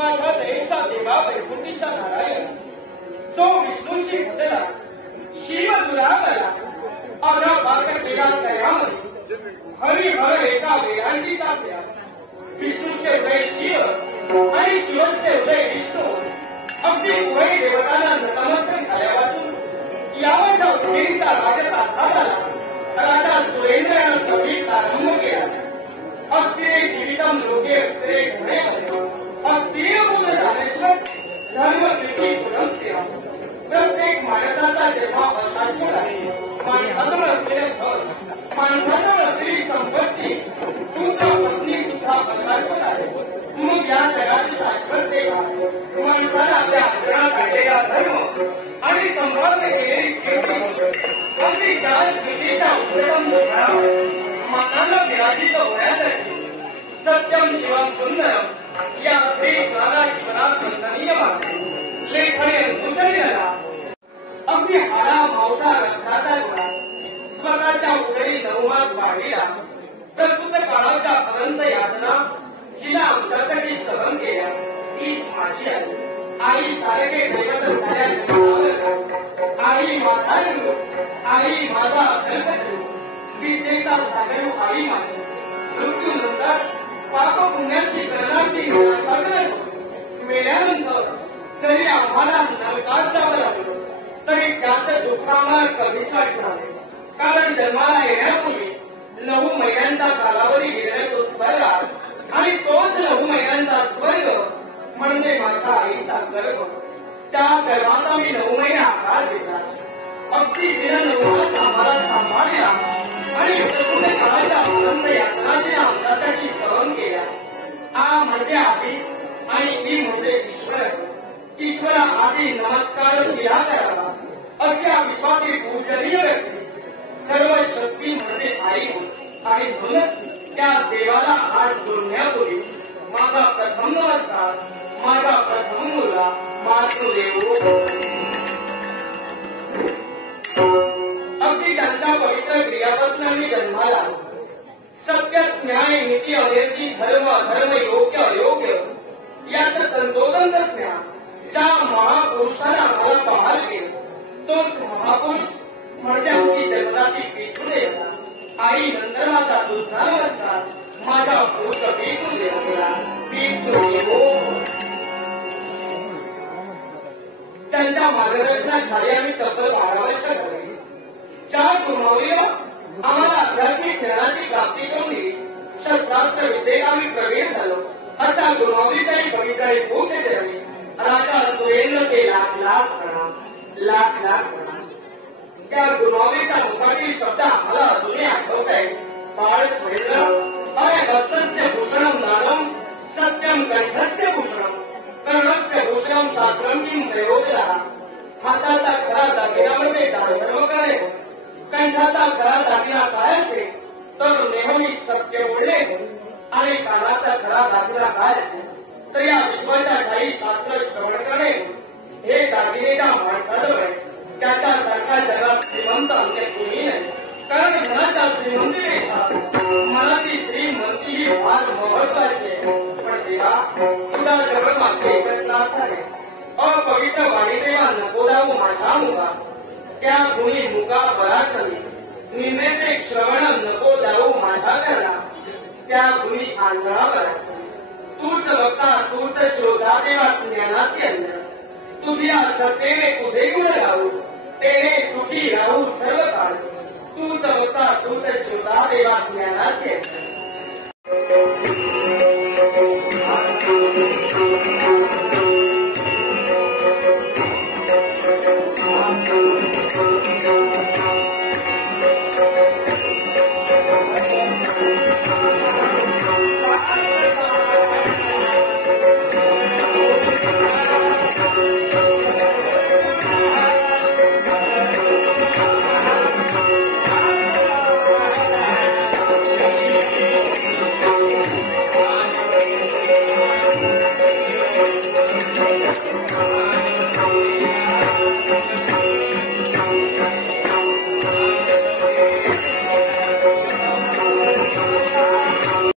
माझ्या दयेच्या देवा वैकुंठीच्या नारायण जो विष्णूशी भजला शिव दुरावला अघा भाग केला दयामध्ये हरिभर एका वेदांतीचा प्या विष्णूचे उदय शिव आणि शिवचे उदय विष्णू अगदी पुढे देवतांना नतमस्तक झाल्यापासून यावरच्या उदयीचा राजता साधला राजा सुरेंद्र यानं कवी प्रारंभ केला अस्थिरे जीवितम लोके अस्थिरे गुणे अस्थिर पूर्ण झाल्याशिवाय धर्म प्रीती पुरस्ते प्रत्येक माणसाचा जन्म शाश्वत आहे माणसाजवळ असलेले घर माणसाजवळ असलेली संपत्ती तुमच्या पत्नी सुद्धा शाश्वत आहे मग या जगाची शाश्वत का माणसाला आपल्या अंतरात काढलेला धर्म आणि संभाव्य केलेली कीर्ती अगदी ज्ञान स्थितीच्या उत्तम मानाला विराजित होण्यासाठी सत्यम शिवम सुंदरम या श्री ज्ञाना जीवनात वंदनीय मानते लेखने अनुसरणीला अगदी हाडा मांसा रक्ताचा गोळा स्वतःच्या उदरी नवमास वाढीला प्रस्तुत काळाच्या अनंत यातना जिला आमच्यासाठी सहन केल्या तीच माझी आई सारखे दैवत झाल्या आई माझा रंग आई माझा अभ्यंकर विद्येचा सागर आई माझी मृत्यूनंतर पाप पुण्याची गणना केली मेल्यानंतर जरी आम्हाला नरकात जावं लागलं तरी त्याचं दुःख आम्हाला कधीच वाटणार नाही कारण जन्माला येण्यापूर्वी 9 महिन्यांचा कालावधी गेलेला तो स्वर्ग आणि तोच 9 महिन्यांचा स्वर्ग म्हणजे माझ्या आईचा गर्भ त्या गर्भाचा मी 9 महिने आकार घेतला अगदी तिनं 9 मास आम्हाला सांभाळला आणि पुढे काळाच्या आनंद यातनाने आमच्यासाठी सहन केला आ म्हणजे आधी आणि ती म्हणजे ईश्वर आधी नमस्कार दिला करावा अशा विश्वाची पूजनीय व्यक्ती सर्व शक्ती म्हणजे आई आणि म्हणूनच त्या देवाला हात जोडण्यापूर्वी माझा प्रथम नमस्कार माझा प्रथम मुलगा मातृदेव अगदी त्यांच्या पवित्र क्रियापासून आम्ही जन्माला सत्य न्याय नीती अनिती धर्म अधर्म योग्य अयोग्य याचं तंतोतंत ज्ञान ज्या महापुरुषाला आम्हाला बहाल केलं तोच महापुरुष म्हणजे आमची जन्मदाती पितृदेव आई नंतर माझा दुसरा नमस्कार माझा पुरुष पितृदेवतेला पितृदेवो त्यांच्या मार्गदर्शनाखाली आम्ही तब्बल 12 वर्ष घडली ज्या गुरुमाऊलीला आम्हाला आध्यात्मिक ज्ञानाची प्राप्ती करून दिली शस्त्रास्त्र विद्येत आम्ही प्रवीण झालो अशा गुरुमाऊलीच्याही पवित्राई खूप देवी राजा सुरेंद्र के लाख लाख प्रणाम त्या गुरुमाऊलीच्या मुखातील शब्द आम्हाला अजूनही आठवत आहे बाळ सुरेंद्र अरे वस्त्रस्य भूषणम नानम सत्यम कंठस्य भूषणम कर्णस्य भूषणम शास्त्रम किम प्रयोगला हाताचा खरा दागिना म्हणजे दानधर्म करणे कंठाचा खरा दागिना काय असेल तर नेहमी सत्य बोलणे आणि कानाचा खरा दागिना काय असेल तर या विश्वाच्या काही शास्त्र श्रवण करणे हे दागिनेच्या माणसाजवळ आहे त्याच्यासारखा जगात श्रीमंत आमचे कोणी नाही कारण घराच्या श्रीमंतीपेक्षा मनाची श्रीमंती ही फार महत्वाची आहे पण देवा तुला जवळ माझे एकनाथ आहे अपवित्र वाणीदेवा नको दावू माझ्या मुगा त्या गुणी मुगा बरा चली निमेते श्रवण नको दावू माझ्या घरा त्या गुणी आंधळा बरा तूच बघता तूच श्रोता देवा ज्ञानाचे अंध तुझ्या सत्तेने तुझे गुण गाऊ तेने सुखी राहू सर्व काळ तूच बघता तूच श्रोता देवा ज्ञानाचे